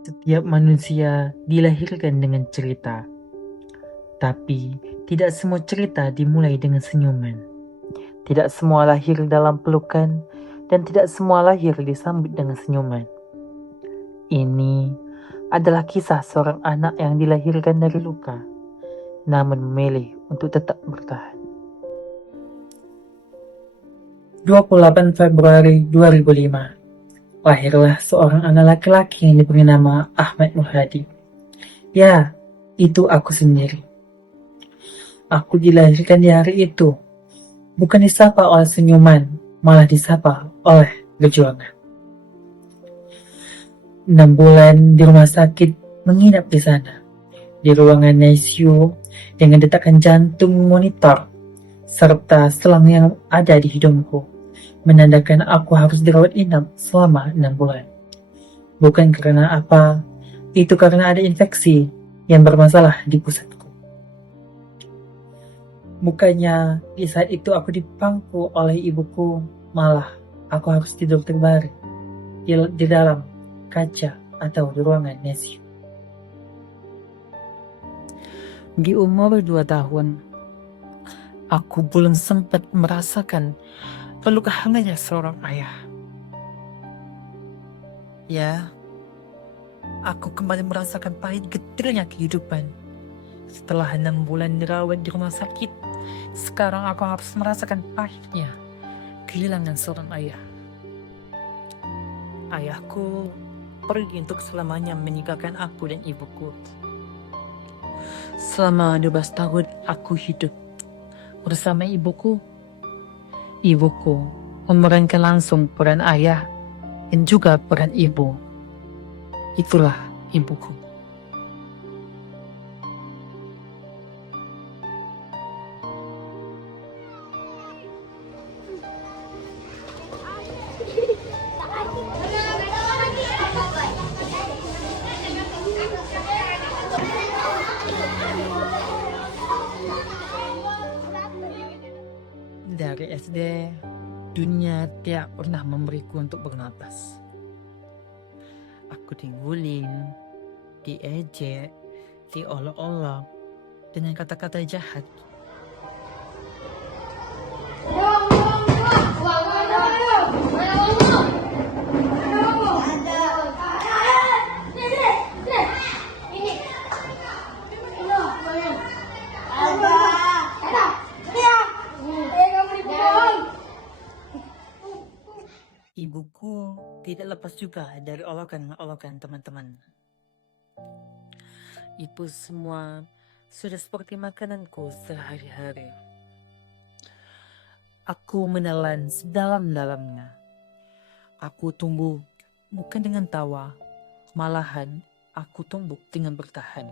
Setiap manusia dilahirkan dengan cerita, tapi tidak semua cerita dimulai dengan senyuman. Tidak semua lahir dalam pelukan, dan tidak semua lahir disambut dengan senyuman. Ini adalah kisah seorang anak yang dilahirkan dari luka, namun memilih untuk tetap bertahan. 28 Februari 2005, lahirlah seorang anak laki-laki yang diberi nama Ahmad Nur Hadi. Ya, itu aku sendiri. Aku dilahirkan di hari itu, bukan disapa oleh senyuman, malah disapa oleh perjuangan. 6 bulan di rumah sakit, menginap di sana, di ruangan ICU dengan detakan jantung monitor, serta selang yang ada di hidungku, menandakan aku harus dirawat inap selama 6 bulan. Bukan karena apa, itu karena ada infeksi yang bermasalah di pusatku. Bukannya di saat itu aku dipangku oleh ibuku, malah aku harus tidur terbaring di dalam kaca atau di ruangan ICU. Di umur 2 tahun, aku belum sempat merasakan peluk hangatnya seorang ayah. Ya, aku kembali merasakan pahit getirnya kehidupan. Setelah 6 bulan dirawat di rumah sakit, sekarang aku harus merasakan pahitnya kehilangan seorang ayah. Ayahku pergi untuk selamanya meninggalkan aku dan ibuku. Selama 12 tahun aku hidup bersama ibuku. Ibuku memerankan langsung peran ayah dan juga peran ibu. Itulah ibuku. Dari SD, dunia tidak pernah memberiku untuk bernapas. Aku dibullying, diejek, diolok-olok dengan kata-kata jahat. Ibuku tidak lepas juga dari olokan-olokan teman-teman. Itu semua sudah seperti makananku sehari-hari. Aku menelan sedalam-dalamnya. Aku tumbuh bukan dengan tawa, malahan aku tumbuh dengan bertahan.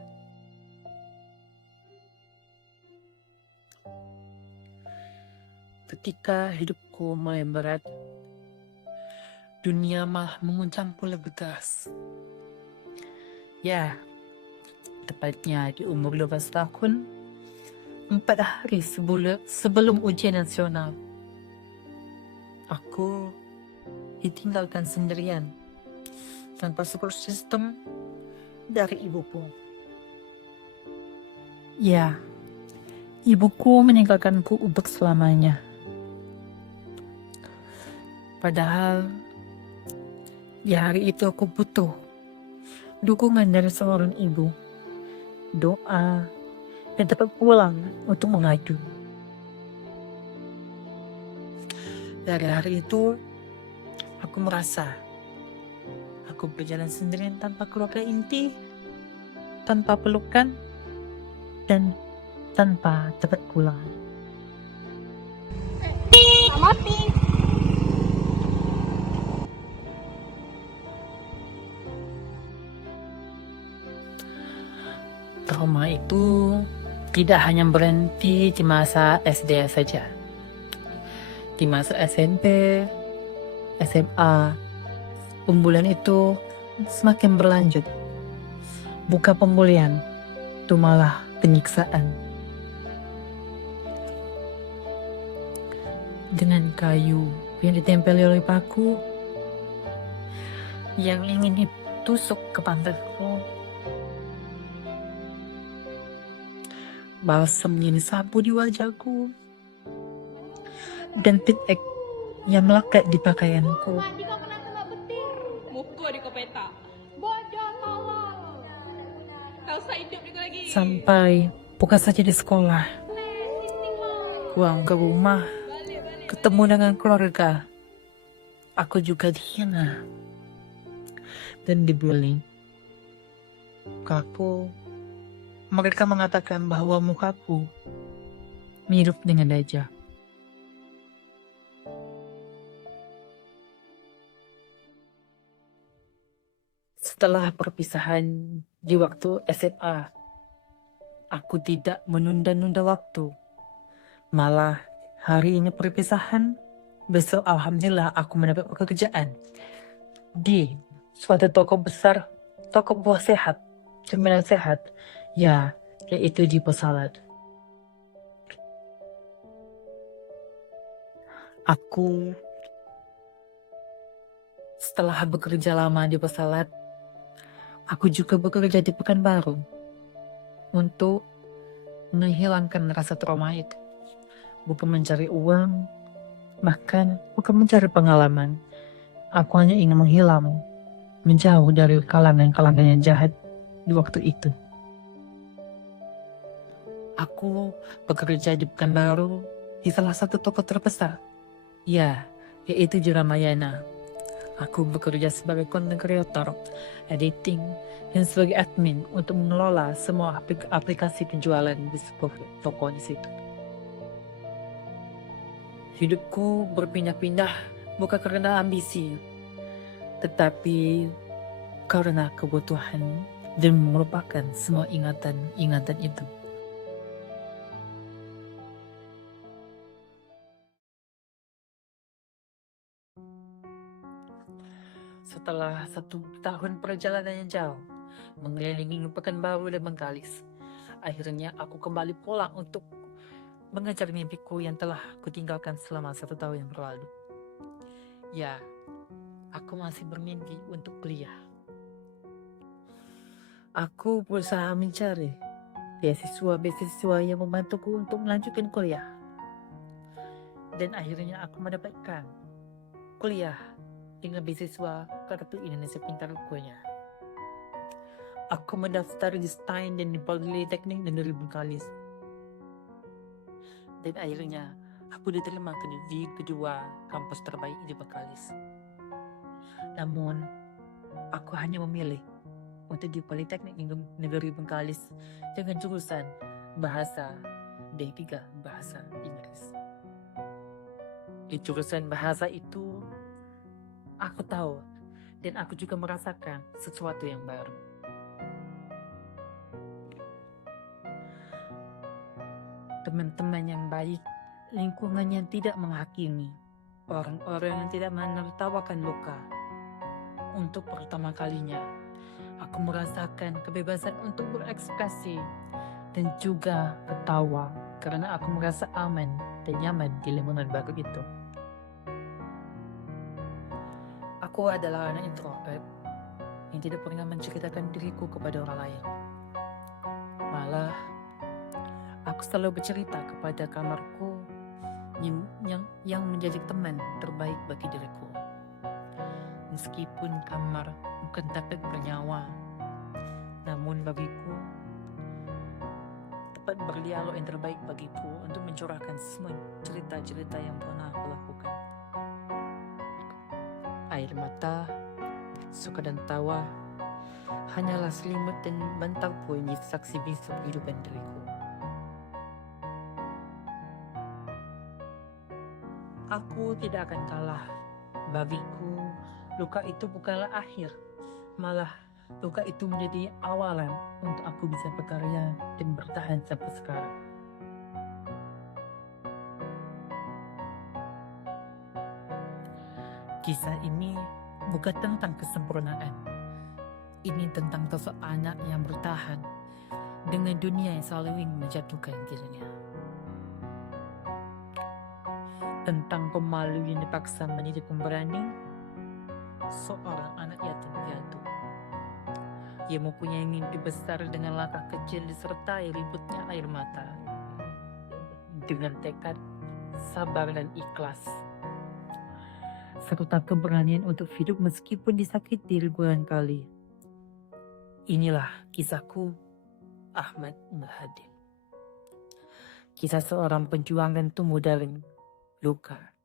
Ketika hidupku mulai berat, dunia malah menguncang pula berkeras. Ya, tepatnya di umur 12 tahun, 4 hari sebelum ujian nasional, aku ditinggalkan sendirian, tanpa support system dari ibuku. Ya, ibuku meninggalkanku untuk selamanya. Padahal di hari itu aku butuh dukungan dari seorang ibu, doa, dan tempat pulang untuk mengadu. Dari hari itu, aku merasa aku berjalan sendirian tanpa keluarga inti, tanpa pelukan, dan tanpa tempat pulang. Mati. Trauma itu tidak hanya berhenti di masa SD saja. Di masa SMP, SMA, pembulian itu semakin berlanjut. Bukan pemulihan, itu malah penyiksaan. Dengan kayu yang ditempeli oleh paku, yang ingin tusuk ke pantatku. Balsamnya disapu di wajahku. Dan titik yang melekat di pakaianku. Muka di kau peta. Bodoh tolol. Kau usah hidup juga lagi. Sampai bukan saja di sekolah, pulang ke rumah, ketemu dengan keluarga, aku juga dihina dan dibully. Mereka mengatakan bahwa mukaku mirip dengan Dajjal. Setelah perpisahan di waktu SMA, aku tidak menunda-nunda waktu. Malah hari ini perpisahan, besok alhamdulillah aku mendapat pekerjaan di suatu toko besar, toko buah sehat, cemilan sehat, yaitu di Pesalad. Aku setelah bekerja lama di Pesalad, aku juga bekerja di Pekanbaru untuk menghilangkan rasa trauma itu. Bukan mencari uang, bahkan bukan mencari pengalaman. Aku hanya ingin menghilang, menjauh dari kalangan-kalangan yang jahat di waktu itu. Aku bekerja di Pekanbaru di salah satu toko terbesar, yaitu di Ramayana. Aku bekerja sebagai content creator, editing, dan sebagai admin untuk mengelola semua aplikasi penjualan di sebuah toko di situ. Hidupku berpindah-pindah bukan karena ambisi, tetapi karena kebutuhan dan melupakan semua ingatan-ingatan itu. Setelah 1 tahun perjalanan yang jauh, mengelilingi Pekanbaru dan Bengkalis, akhirnya aku kembali pulang untuk mengejar mimpiku yang telah kutinggalkan selama 1 tahun yang berlalu. Aku masih bermimpi untuk kuliah. Aku berusaha mencari beasiswa yang membantuku untuk melanjutkan kuliah. Dan akhirnya aku mendapatkan kuliah dengan beasiswa Kartu Indonesia Pintar Rukunya. Aku mendaftar di STAIN dan di Politeknik Negeri Bengkalis. Dan akhirnya aku diterima di kedua kampus terbaik di Bengkalis. Namun, aku hanya memilih untuk di Politeknik Negeri Bengkalis dengan jurusan Bahasa D3 Bahasa Inggris. Di jurusan bahasa itu, aku tahu dan aku juga merasakan sesuatu yang baru. Teman-teman yang baik, lingkungan yang tidak menghakimi, orang-orang yang tidak menertawakan luka. Untuk pertama kalinya, aku merasakan kebebasan untuk berekspresi dan juga ketawa karena aku merasa aman dan nyaman di lingkungan baru itu. Aku adalah anak introvert yang tidak pernah menceritakan diriku kepada orang lain. Malah, aku selalu bercerita kepada kamarku yang menjadi teman terbaik bagi diriku. Meskipun kamar bukan tempat bernyawa, namun bagiku tempat berdialog yang terbaik bagiku untuk mencurahkan semua cerita-cerita yang pernah aku lakukan. Air mata, suka dan tawa hanyalah selimut dan bantalku yang jadi saksi bisu kehidupan diriku. Aku tidak akan kalah. Bagiku, luka itu bukanlah akhir, malah luka itu menjadi awalan untuk aku bisa berkarya dan bertahan sampai sekarang. Kisah ini bukan tentang kesempurnaan. Ini tentang sosok anak yang bertahan dengan dunia yang selalu ingin menjatuhkan dirinya. Tentang pemalu yang dipaksa menjadi pemberani, seorang anak yatim piatu. Ia mempunyai mimpi besar dengan langkah kecil disertai ributnya air mata. Dengan tekad, sabar dan ikhlas, serta keberanian untuk hidup meskipun disakiti ribuan kali. Inilah kisahku, Ahmad Muhadim. Kisah seorang pejuang dan tumbuh dari luka.